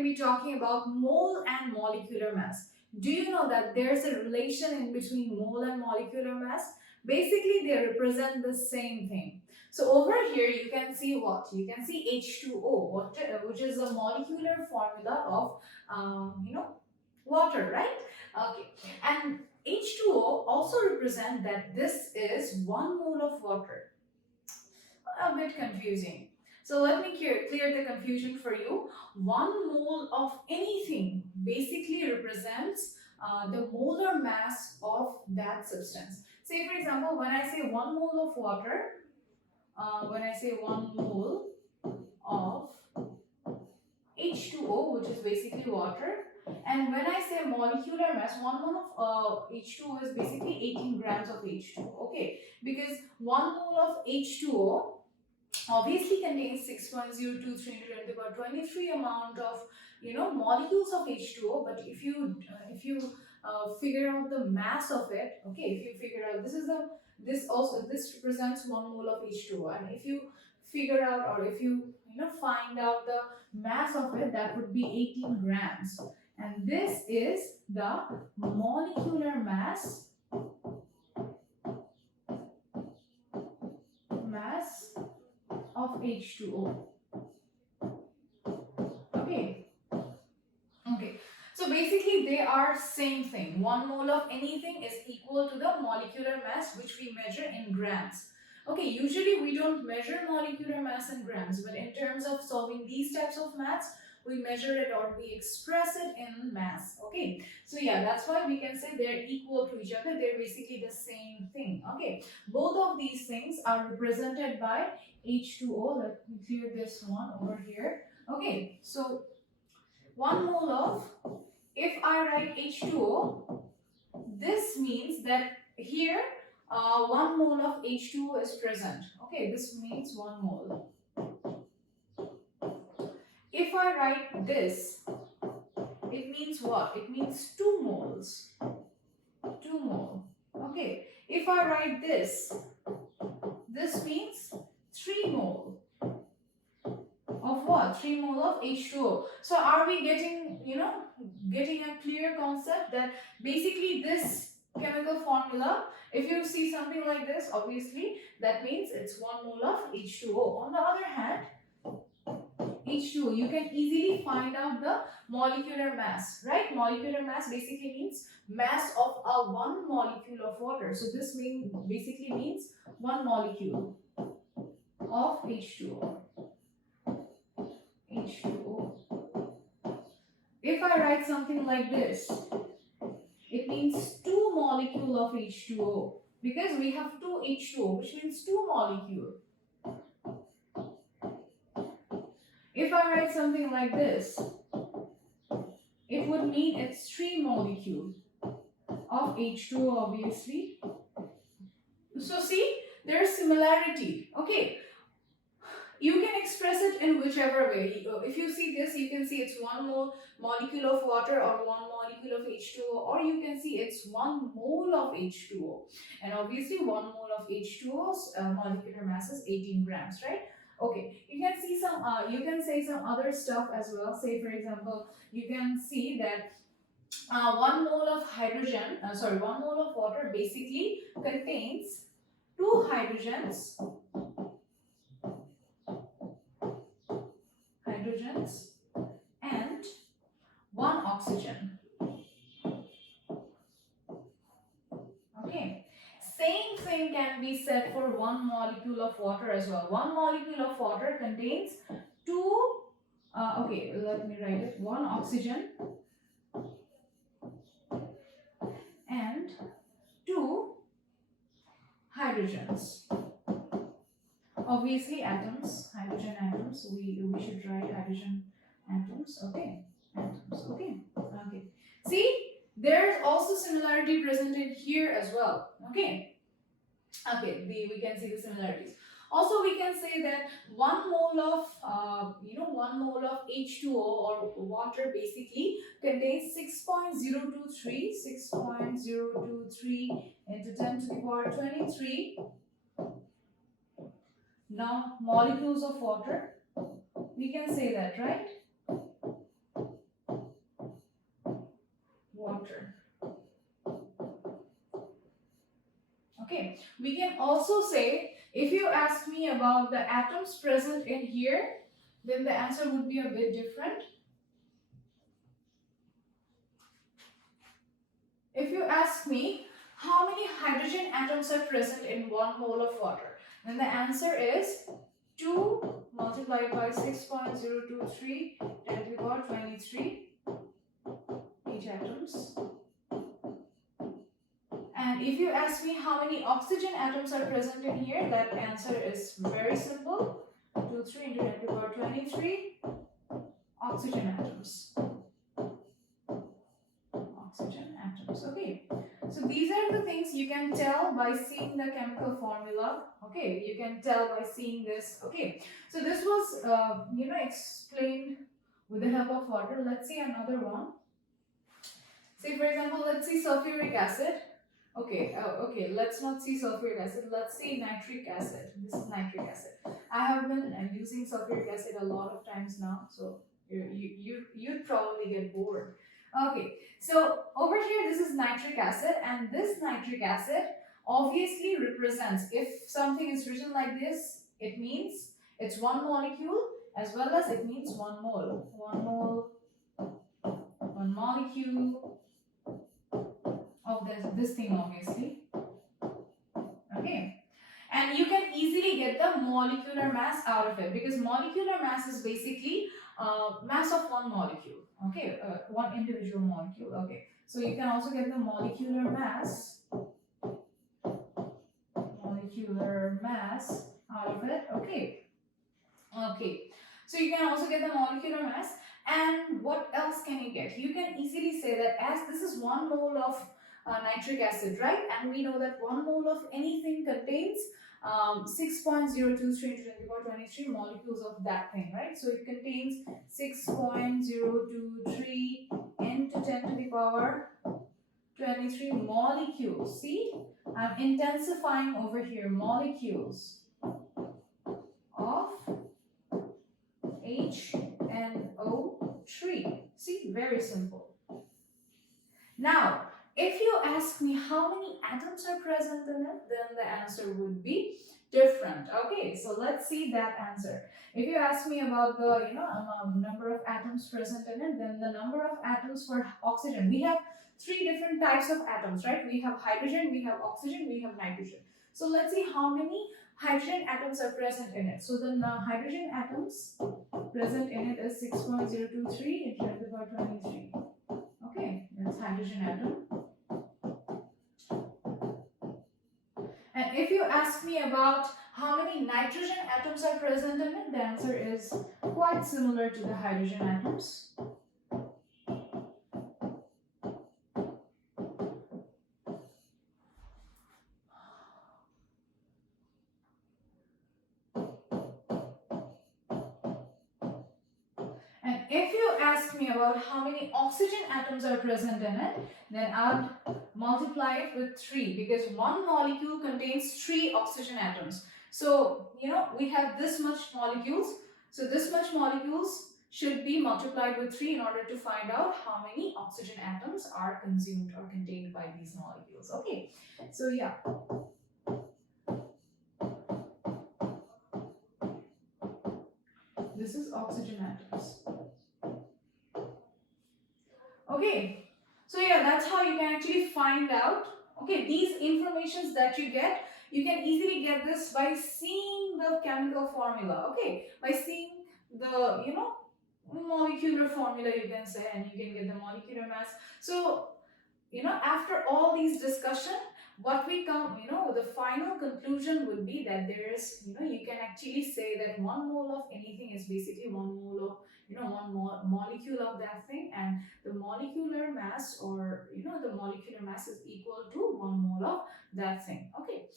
can be talking about mole and molecular mass. Do you know that there's a relation in between mole and molecular mass? Basically, they represent the same thing. So over here, you can see what? You can see H2O, which is a molecular formula of, water, right? Okay. And H2O also represent that this is 1 mole of water. A bit confusing. So let me clear the confusion for you. 1 mole of anything basically represents the molar mass of that substance. Say for example, when I say 1 mole of water, when I say 1 mole of H2O, which is basically water, and when I say molecular mass, 1 mole of H2O is basically 18 grams of H2O. Okay, because 1 mole of H2O obviously contains 6.023 into 10 to the power 23 amount of molecules of H2O. But if you figure out the mass of it, okay, if you figure out this represents 1 mole of H2O, and if you figure out, or if you find out the mass of it, that would be 18 grams, and this is the molecular mass of H2O. Okay. So basically they are same thing. 1 mole of anything is equal to the molecular mass, which we measure in grams. Okay, usually we don't measure molecular mass in grams, but in terms of solving these types of maths, we measure it or we express it in mass. Okay, so yeah, that's why we can say they're equal to each other. They're basically the same thing. Okay, both of these things are represented by H2O. Let me clear this one over here. Okay, so 1 mole of, if I write H2O, this means that here 1 mole of H2O is present. Okay, this means 1 mole. If I write this, it means what? It means 2 moles. 2 mole. Okay, if I write this means 3 mole. Of what? 3 mole of H2O. So are we getting a clear concept that basically this chemical formula, if you see something like this, obviously that means it's 1 mole of H2O. On the other hand, H2O, you can easily find out the molecular mass, right? Molecular mass basically means mass of a 1 molecule of water. So this basically means 1 molecule of H2O. If I write something like this, it means 2 molecule of H2O, because we have 2 H2O, which means 2 molecule. If I write something like this, it would mean it's 3 molecule of H2O, obviously. So see, there's similarity. Okay, you can express it in whichever way. If you see this, you can see it's 1 molecule of water or 1 molecule of H2O, or you can see it's 1 mole of H2O. And obviously 1 mole of H2O's molecular mass is 18 grams, right? Okay, you can see some, you can say some other stuff as well. Say for example, you can see that 1 mole of hydrogen, 1 mole of water basically contains 2 hydrogens and 1 oxygen. Okay, same thing can be said for 1 molecule of water as well. 1 molecule of water contains 2, okay, let me write it, 1 oxygen and 2 hydrogens. Obviously atoms, hydrogen atoms, we should write hydrogen atoms. Okay, atoms. Okay. See, there's also similarity presented here as well. Okay, we can see the similarities. Also, we can say that 1 mole of 1 mole of H2O or water basically contains 6.023 into 10 to the power 23 now molecules of water. We can say that, right? water. Okay, we can also say, if you ask me about the atoms present in here, then the answer would be a bit different. If you ask me how many hydrogen atoms are present in 1 mole of water, then the answer is 2 multiplied by 6.023 10 to the power 23 each atoms. And if you ask me how many oxygen atoms are present in here, that answer is very simple. 2, 3 into 10 to the power 23 oxygen atoms. Oxygen atoms. Okay. So these are the things you can tell by seeing the chemical formula. Okay. You can tell by seeing this. Okay. So this was, explained with the help of water. Let's see another one. Say for example, let's see sulfuric acid. Okay, let's not see sulfuric acid, let's see nitric acid. This is nitric acid. I have been using sulfuric acid a lot of times now, so you'd probably get bored. Okay, so over here this is nitric acid, and this nitric acid obviously represents, if something is written like this, it means it's one molecule, as well as it means 1 mole. 1 mole, 1 molecule of this thing, obviously. Okay, and you can easily get the molecular mass out of it, because molecular mass is basically mass of one molecule. Okay, one individual molecule. Okay, so you can also get the molecular mass out of it. Okay, so you can also get the molecular mass. And what else can you get? You can easily say that, as this is 1 mole of nitric acid, right? And we know that 1 mole of anything contains 6.023 into 10 to the power 23 molecules of that thing, right? So it contains 6.023 into 10 to the power 23 molecules. See, I'm intensifying over here, molecules of HNO3. See, very simple. Now, if you ask me how many atoms are present in it, then the answer would be different. Okay, so let's see that answer. If you ask me about the number of atoms present in it, then the number of atoms for oxygen, we have 3 different types of atoms, right? We have hydrogen, we have oxygen, we have nitrogen. So let's see how many hydrogen atoms are present in it. So the hydrogen atoms present in it is 6.023 into 10 to the power 23. Okay, that's hydrogen atom. And if you ask me about how many nitrogen atoms are present in it, the answer is quite similar to the hydrogen atoms. And if you ask me about how many oxygen atoms are present in it, then I would multiply it with 3, because 1 molecule contains 3 oxygen atoms. So, we have this much molecules. So this much molecules should be multiplied with 3 in order to find out how many oxygen atoms are consumed or contained by these molecules. Okay, so yeah. This is oxygen atoms. Okay, so yeah, that's how you can actually find out. Okay, these informations that you get, you can easily get this by seeing the chemical formula. Okay, by seeing the molecular formula, you can say, and you can get the molecular mass. So after all these discussion, what we come, the final conclusion would be that there is, you can actually say that 1 mole of anything is basically 1 mole of, molecule of that thing, and the molecular mass, or the molecular mass is equal to 1 mole of that thing. Okay,